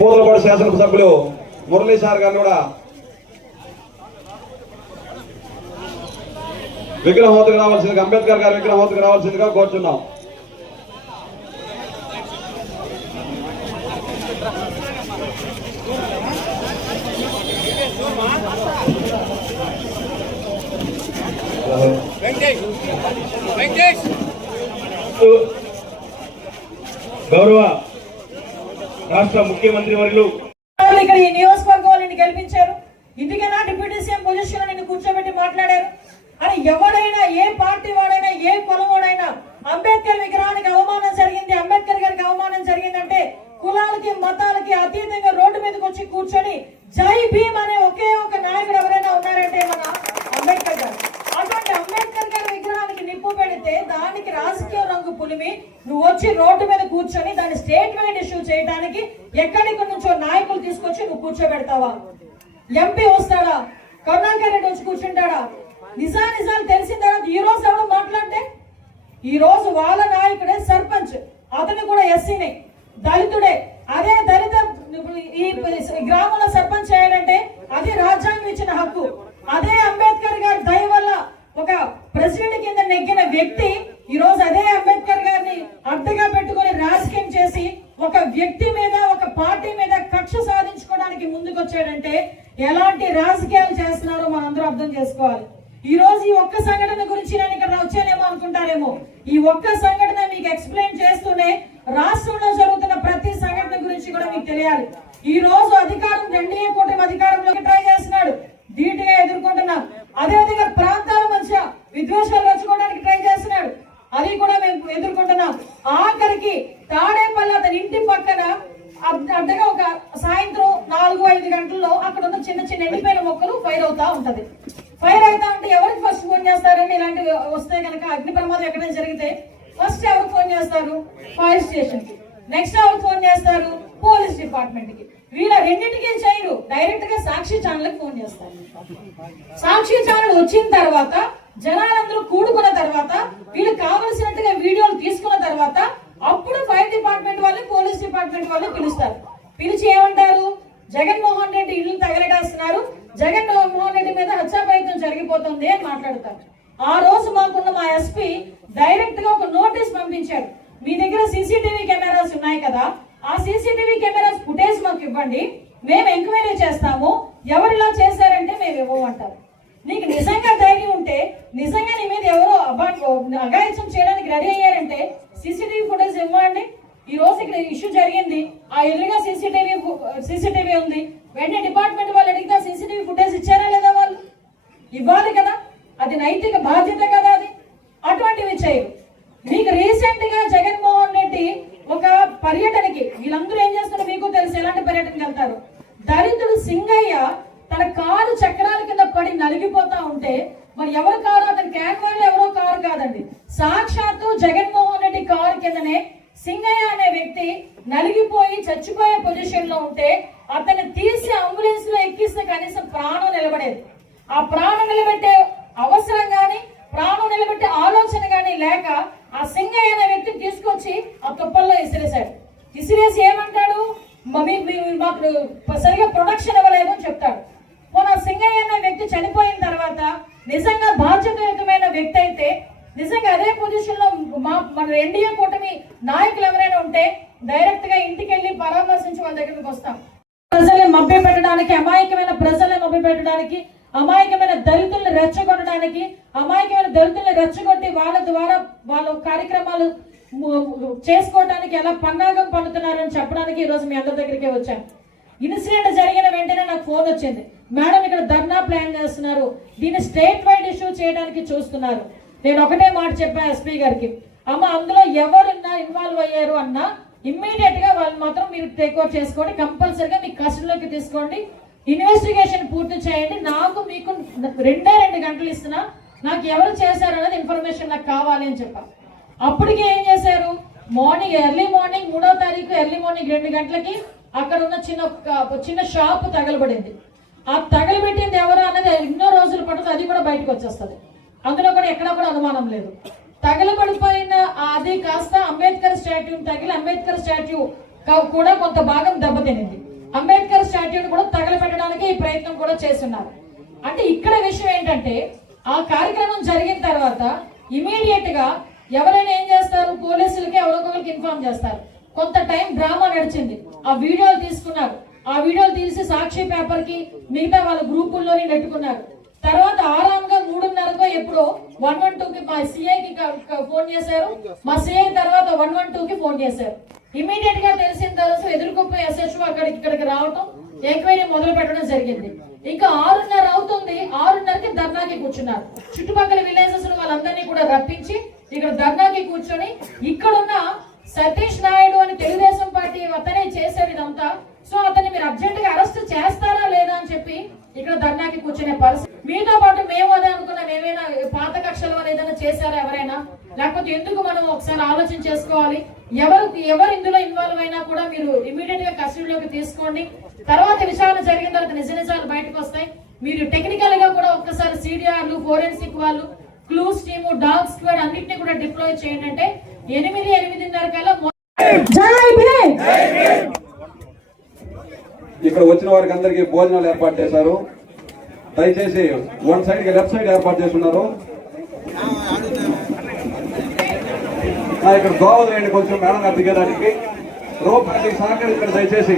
పూతలపాడు శాసనసభ్యులు మురళీ సార్ గారిని కూడా విగ్రహం వద్దకు రావాల్సిందిగా అంబేద్కర్ గారి విగ్రహం వద్దకు రావాల్సిందిగా కోరుతున్నాం గౌరవ రాష్ట్ర ముఖ్యమంత్రి వర్యులు. ఇక్కడ ఈ నియోజకవర్గం నిన్ను గెలిపించారు? ఇందుకేనా డిప్యూటీ సీఎం పొజిషన్ నిన్ను కూర్చోబెట్టి మాట్లాడారు. అని ఎవడైనా ఏ పార్టీ వాడైనా ఏ కులం వాడైనా అంబేద్కర్ విగ్రహానికి అవమానం జరిగింది అంబేద్కర్ గారికి అవమానం జరిగిందంటే కులాలకి మతాలకి అతీతంగా రోడ్డు మీదకి వచ్చి కూర్చొని జై భీమ్ అనే ఒకే ఒక నాయకుడు ఎవరైనా ఉన్నారంటే మన అంబేద్కర్ గారు అటువంటి అంబేద్కర్ గారి విగ్రహానికి నిప్పు పెడితే దానికి రాజకీయ రంగు పులిమి. నువ్వు వచ్చి రోడ్డు మీద కూర్చొని దాని స్టేట్ ఇష్యూ చేయడానికి ఎక్కడికి నుంచో నాయకులు తీసుకొచ్చి నువ్వు కూర్చోబెడతావా? ఎంపీ వస్తాడా? కరుణాకర్ రెడ్డి వచ్చి కూర్చుంటాడా? నిజా నిజాలు తెలిసిన తర్వాత ఈ రోజు ఎవరు మాట్లాడితే? ఈ రోజు వాళ్ళ నాయకుడే సర్పంచ్. అతను కూడా ఎస్సీనే దళితుడే. అదే దళిత ఈ గ్రామంలో సర్పంచ్ చేయాలంటే అదే రాజ్యాంగం ఇచ్చిన హక్కు. అదే అంబేద్కర్ గారి దయ వల్ల ఒక ప్రెసిడెంట్ కింద నెగ్గిన వ్యక్తి ఈ రోజు అదే అంబేద్కర్ గారిని అడ్డగా పెట్టుకొని రాజకీయం చేసి ఒక వ్యక్తి మీద ఒక పార్టీ మీద కక్ష సాధించుకోవడానికి ముందుకొచ్చాడంటే ఎలాంటి రాజకీయాలు చేస్తున్నారో మనందరూ అర్థం చేసుకోవాలి. ఈ రోజు ఈ ఒక్క సంఘటన గురించి నేను ఇక్కడ వచ్చానేమో అనుకుంటారేమో. ఈ ఒక్క సంఘటన మీకు ఎక్స్ప్లెయిన్ చేస్తూనే రాష్ట్రంలో జరుగుతున్న ప్రతి సంఘటన గురించి కూడా మీకు తెలియాలి. ఈ రోజు అధికారం అడ్డగా ఒక సాయంత్రం నాలుగు ఐదు గంటల్లో అక్కడ ఉన్న చిన్న చిన్న ఎండిపోయిన మొక్కలు ఫైర్ అవుతా ఉంటది. ఫైర్ అవుతా ఉంటే ఎవరికి ఫస్ట్ ఫోన్ చేస్తారండి ఇలాంటివి వస్తే కనుక అగ్ని ప్రమాదం ఎక్కడైనా జరిగితే ఫస్ట్ ఎవరు ఫోన్ చేస్తారు? ఫైర్ స్టేషన్కి. నెక్స్ట్ ఎవరు ఫోన్ చేస్తారు? పోలీస్ డిపార్ట్మెంట్కి. వీళ్ళ రెండింటికి చేయరు? డైరెక్ట్గా సాక్షి ఛానల్ ఫోన్ చేస్తారు. సాక్షి ఛానల్ వచ్చిన తర్వాత జనాలందరూ కూడుకున్న తర్వాత వీళ్ళు కావలసినట్టుగా వీడియోలు తీసుకున్న తర్వాత అప్పుడు ఫైర్ డిపార్ట్మెంట్ వాళ్ళు పోలీస్ డిపార్ట్మెంట్ వాళ్ళు పిలుస్తారు పిలిచి ఏమంటారు జగన్మోహన్ రెడ్డి ఇల్లు తగలడేస్తున్నారు జగన్మోహన్ రెడ్డి మీద హత్యా ప్రయత్నం జరిగిపోతుంది అని మాట్లాడతారు. ఆ రోజు మాకున్న మా ఎస్పీ డైరెక్ట్గా ఒక నోటీస్ పంపించాడు. మీ దగ్గర సీసీటీవీ కెమెరాస్ ఉన్నాయి కదా? ఆ సీసీటీవీ కెమెరాస్ ఫుటేజ్ మాకు ఇవ్వండి. మేము ఎంక్వైరీ చేస్తాము. ఎవరు ఇలా చేశారంటే మేము ఇవ్వమంటారు. నీకు నిజంగా ధైర్యం ఉంటే నిజంగా నీ మీద ఎవరో అబా- అఘాయిత్యం చేయడానికి రెడీ అయ్యారంటే సీసీటీవీ ఫుటేజ్ ఇవ్వండి. ఈ రోజు ఇక్కడ ఇష్యూ జరిగింది. ఆ ఎదురుగా సీసీటీవీ సీసీటీవీ ఉంది. వెంటనే డిపార్ట్మెంట్ వాళ్ళు అడిగితే సీసీటీవీ ఫుటేజ్ ఇచ్చారా లేదా వాళ్ళు? ఇవ్వాలి నైతిక బాధ్యత కదా అది? అటువంటివి చేయరు. మీకు రీసెంట్గా జగన్మోహన్ రెడ్డి ఒక పర్యటనకి వీళ్ళందరూ ఏం చేస్తారో మీకు తెలుసు ఎలాంటి పర్యటనకి వెళ్తారు? దరిద్రుడు సింగయ్య తన కారు చక్రాల కింద పడి నలిగిపోతా ఉంటే మరి ఎవరు కారు? అతని క్యాన్వాల్ ఎవరో కారు కాదండి. సాక్షాత్తు జగన్మోహన్ రెడ్డి కారు కిందనే సింగయ్య అనే వ్యక్తి నలిగిపోయి చచ్చిపోయే పొజిషన్లో ఉంటే అతన్ని తీసి అంబులెన్స్లో ఎక్కిస్తే కనీసం ప్రాణం నిలబడేది. ఆ ప్రాణం నిలబెట్టే అవసరం గాని ప్రాణం నిలబెట్టే ఆలోచన గాని లేక ఆ సింగయ్య అనే వ్యక్తిని తీసుకొచ్చి ఆ తుప్పల్లో ఇసిరేశాడు. ఇసిరేసి ఏమంటాడు? మమ్మీ మాకు సరిగా ప్రొడక్షన్ ఇవ్వలేదు అని చెప్తాడు. పోనీ సింగయ్య అనే వ్యక్తి చనిపోయిన తర్వాత నిజంగా బాధ్యతాయుతమైన వ్యక్తి అయితే నిజంగా అదే పొజిషన్లో మా మన ఎన్డీఏ కూటమి నాయకులు ఎవరైనా ఉంటే డైరెక్ట్గా ఇంటికి వెళ్ళి పరామర్శించి వాళ్ళ దగ్గరికి వస్తాం. ప్రజల్ని మభ్య పెట్టడానికి అమాయకమైన ప్రజల్ని మభ్య పెట్టడానికి అమాయకమైన దళితులను రెచ్చగొట్టడానికి అమాయకమైన దళితుల్ని రెచ్చగొట్టి వాళ్ళ ద్వారా వాళ్ళ కార్యక్రమాలు చేసుకోవడానికి ఎలా పన్నాగం పన్నుతున్నారని చెప్పడానికి ఈరోజు మీ అందరి దగ్గరికే వచ్చాను. ఇన్సిడెంట్ జరిగిన వెంటనే నాకు ఫోన్ వచ్చింది. మేడం ఇక్కడ ధర్నా ప్లాన్ చేస్తున్నారు. దీన్ని స్టేట్ వైడ్ ఇష్యూ చేయడానికి చూస్తున్నారు. నేను ఒకటే మాట చెప్పాను ఎస్పీ గారికి. అమ్మ అందులో ఎవరున్నా ఇన్వాల్వ్ అయ్యారు అన్నా ఇమ్మీడియట్గా వాళ్ళు మాత్రం మీరు టేక్ ఓవర్ చేసుకోండి. కంపల్సరిగా మీ కస్టడీలోకి తీసుకోండి. ఇన్వెస్టిగేషన్ పూర్తి చేయండి. నాకు మీకు రెండే రెండు గంటలు ఇస్తున్నా. నాకు ఎవరు చేశారు అనేది ఇన్ఫర్మేషన్ నాకు కావాలి అని చెప్పాను అప్పటికి ఏం చేశారు? మార్నింగ్ ఎర్లీ మార్నింగ్ మూడో తారీఖు ఎర్లీ మార్నింగ్ రెండు గంటలకి అక్కడ ఉన్న చిన్న ఒక- చిన్న షాప్ తగలబడింది. ఆ తగలబెట్టింది ఎవరు అనేది ఎన్నో రోజులు పడుతుంది. అది కూడా బయటకు వచ్చేస్తుంది. అందులో కూడా ఎక్కడ కూడా అనుమానం లేదు. తగలబడిపోయిన అది కాస్త అంబేద్కర్ స్టాట్యూని తగిలి అంబేద్కర్ స్టాట్యూ కూడా కొంత భాగం దెబ్బతినింది. అంబేద్కర్ స్టాట్యూని కూడా తగలపెట్టడానికి ఈ ప్రయత్నం కూడా చేస్తున్నారు. అంటే ఇక్కడ విషయం ఏంటంటే ఆ కార్యక్రమం జరిగిన తర్వాత ఇమీడియట్గా ఎవరైనా ఏం చేస్తారు? పోలీసులకి ఎవరికొకరికి ఇన్ఫార్మ్ చేస్తారు. కొంత టైం డ్రామా నడిచింది. ఆ వీడియోలు తీసుకున్నారు. ఆ వీడియోలు తీసి సాక్షి పేపర్కి మిగతా వాళ్ళ గ్రూపుల్లోని నెట్టుకున్నారు తర్వాత ఆరాంగా మూడున్నరకో ఎప్పుడో వన్ వన్ టూ కి మా సిఐకి ఫోన్ చేశారు. మా సిఐ తర్వాత వన్ వన్ టూ కి ఫోన్ చేశారు. ఇమీడియట్గా తెలిసిన తర్వాత ఎదుర్కొప్పి ఇక్కడికి రావటం ఎంక్వైరీ మొదలు పెట్టడం జరిగింది. ఇంకా ఆరున్నర అవుతుంది ఆరున్నరకి ధర్నాకి కూర్చున్నారు. చుట్టుపక్కల విలేజెస్ వాళ్ళందరినీ కూడా రప్పించి ఇక్కడ ధర్నాకి కూర్చొని ఇక్కడున్న సతీష్ నాయుడు అని తెలుగుదేశం పార్టీ అతనే చేశారు ఇదంతా సో అతన్ని మీరు అర్జెంట్గా అరెస్ట్ చేస్తారా లేదా అని చెప్పి ఇక్కడ ధర్నాకి కూర్చునే పరిస్థితి. మీతో పాటు మేము అదే అనుకున్నాం ఏమైనా పాత కక్షలు ఏదైనా చేశారా ఎవరైనా? లేకపోతే ఎందుకు మనం ఒకసారి ఆలోచన చేసుకోవాలి? ఎవరు ఎవరు ఇందులో ఇన్వాల్వ్ అయినా కూడా మీరు ఇమీడియట్గా కస్టడీలోకి తీసుకోండి. తర్వాత విషయాలు జరిగిన తర్వాత నిజ నిజాలు బయటకు వస్తాయి. మీరు టెక్నికల్గా కూడా ఒక్కసారి సిడిఆర్లు ఫోరెన్సిక్ వాళ్ళు క్లూస్ టీమ్ డాగ్ స్క్వాడ్ అన్నిటిని కూడా డిప్లాయ్ చేయండి అంటే ఎనిమిది ఎనిమిదిన్నర కల్లా ఇక్కడ వచ్చిన వారికి అందరికీ భోజనాలు ఏర్పాటు చేశారు. దయచేసి వన్ సైడ్కి లెఫ్ట్ సైడ్ ఏర్పాటు చేస్తున్నారు ఆ, ఇక్కడ దోవలు వేయండి కొంచెం మేడం గారు దిగడానికి రోప్ సహకరించండి దయచేసి.